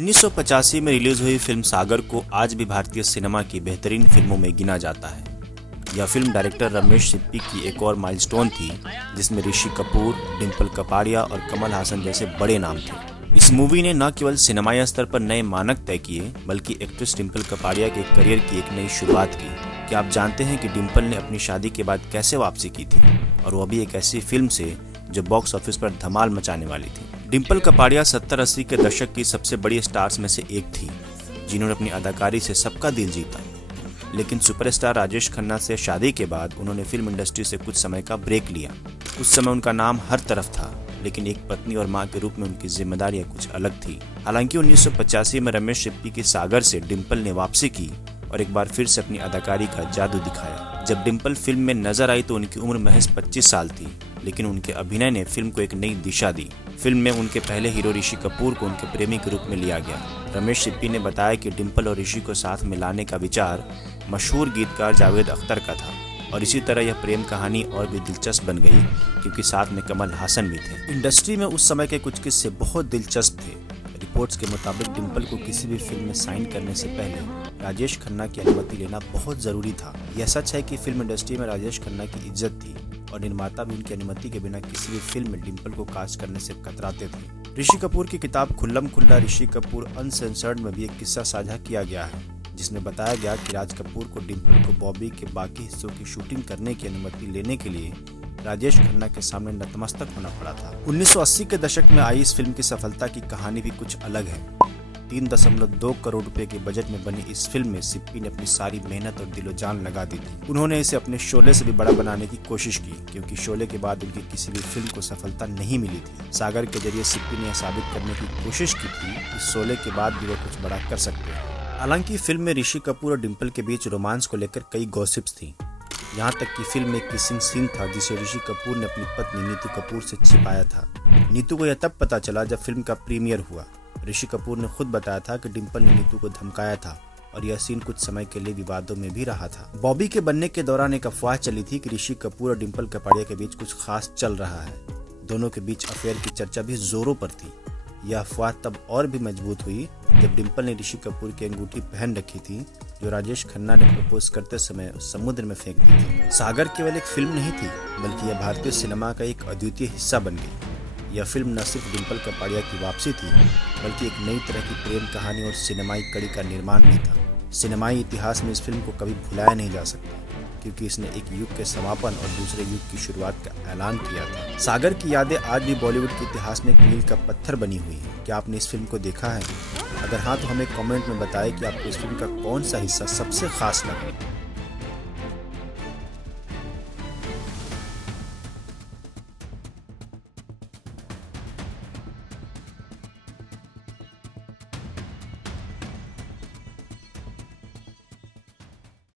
1985 में रिलीज हुई फिल्म सागर को आज भी भारतीय सिनेमा की बेहतरीन फिल्मों में गिना जाता है। यह फिल्म डायरेक्टर रमेश सिप्पी की एक और माइलस्टोन थी, जिसमें ऋषि कपूर, डिम्पल कपाड़िया और कमल हासन जैसे बड़े नाम थे। इस मूवी ने न केवल सिनेमाई स्तर पर नए मानक तय किए, बल्कि एक्ट्रेस डिम्पल कपाड़िया के करियर की एक नई शुरुआत की। क्या आप जानते हैं कि डिम्पल ने अपनी शादी के बाद कैसे वापसी की थी, और वह भी एक ऐसी फिल्म से जो बॉक्स ऑफिस पर धमाल मचाने वाली थी। डिम्पल कपाड़िया 70-80 के दशक की सबसे बड़ी स्टार्स में से एक थी, जिन्होंने अपनी अदाकारी से सबका दिल जीता। लेकिन सुपरस्टार राजेश खन्ना से शादी के बाद उन्होंने फिल्म इंडस्ट्री से कुछ समय का ब्रेक लिया। उस समय उनका नाम हर तरफ था, लेकिन एक पत्नी और मां के रूप में उनकी जिम्मेदारियां कुछ अलग थी। हालांकि 1985 में रमेश सिप्पी की सागर से डिम्पल ने वापसी की और एक बार फिर से अपनी अदाकारी का जादू दिखाया। जब डिम्पल फिल्म में नजर आई तो उनकी उम्र महज 25 साल थी, लेकिन उनके अभिनय ने फिल्म को एक नई दिशा दी। फिल्म में उनके पहले हीरो ऋषि कपूर को उनके प्रेमी के रूप में लिया गया। रमेश सिप्पी ने बताया कि डिम्पल और ऋषि को साथ में लाने का विचार मशहूर गीतकार जावेद अख्तर का था, और इसी तरह यह प्रेम कहानी और भी दिलचस्प बन गई, क्योंकि साथ में कमल हासन भी थे। इंडस्ट्री में उस समय के कुछ किस्से बहुत दिलचस्प थे। रिपोर्ट्स के मुताबिक डिम्पल को किसी भी फिल्म में साइन करने से पहले राजेश खन्ना की अनुमति लेना बहुत जरूरी था। यह सच है कि फिल्म इंडस्ट्री में राजेश खन्ना की इज्जत थी, और निर्माता भी उनकी अनुमति के बिना किसी भी फिल्म में डिम्पल को कास्ट करने से कतराते थे। ऋषि कपूर की किताब खुल्लम खुल्ला ऋषि कपूर अनसेंसर्ड में भी एक किस्सा साझा किया गया है, जिसमें बताया गया कि राज कपूर को डिम्पल को बॉबी के बाकी हिस्सों की शूटिंग करने की अनुमति लेने के लिए राजेश खन्ना के सामने नतमस्तक होना पड़ा था। 1980 के दशक में आई इस फिल्म की सफलता की कहानी भी कुछ अलग है। 3.2 करोड़ रुपए के बजट में बनी इस फिल्म में सिप्पी ने अपनी सारी मेहनत और दिलो जान लगा दी थी। उन्होंने इसे अपने शोले से भी बड़ा बनाने की कोशिश की, क्योंकि शोले के बाद उनकी किसी भी फिल्म को सफलता नहीं मिली थी। सागर के जरिए सिप्पी ने यह साबित करने की कोशिश की थी कि शोले के बाद भी वो कुछ बड़ा कर सकते हैं। हालांकि फिल्म में ऋषि कपूर और डिम्पल के बीच रोमांस को लेकर कई गॉसिप्स थी। यहाँ तक कि फिल्म में एक किसिंग सीन था, जिसे ऋषि कपूर ने अपनी पत्नी नीतू कपूर से छिपाया था। नीतू को यह तब पता चला जब फिल्म का प्रीमियर हुआ। ऋषि कपूर ने खुद बताया था कि डिम्पल ने नीतू को धमकाया था, और यह सीन कुछ समय के लिए विवादों में भी रहा था। बॉबी के बनने के दौरान एक अफवाह चली थी कि ऋषि कपूर और डिम्पल कपाड़िया के बीच कुछ खास चल रहा है। दोनों के बीच अफेयर की चर्चा भी जोरों पर थी। यह अफवाह तब और भी मजबूत हुई जब डिम्पल ने ऋषि कपूर की अंगूठी पहन रखी थी, जो राजेश खन्ना ने प्रपोज करते समय समुद्र में फेंक दी थी। सागर केवल एक फिल्म नहीं थी, बल्कि यह भारतीय सिनेमा का एक अद्वितीय हिस्सा बन गई। यह फिल्म न सिर्फ डिम्पल कपाड़िया की वापसी थी, बल्कि एक नई तरह की प्रेम कहानी और सिनेमाई कड़ी का निर्माण भी था। सिनेमाई इतिहास में इस फिल्म को कभी भुलाया नहीं जा सकता, क्योंकि इसने एक युग के समापन और दूसरे युग की शुरुआत का ऐलान किया था। सागर की यादें आज भी बॉलीवुड के इतिहास में एक मील का पत्थर बनी हुई है। क्या आपने इस फिल्म को देखा है? अगर हाँ, तो हमें कमेंट में बताएं कि आपको इस फिल्म का कौन सा हिस्सा सबसे खास लगा।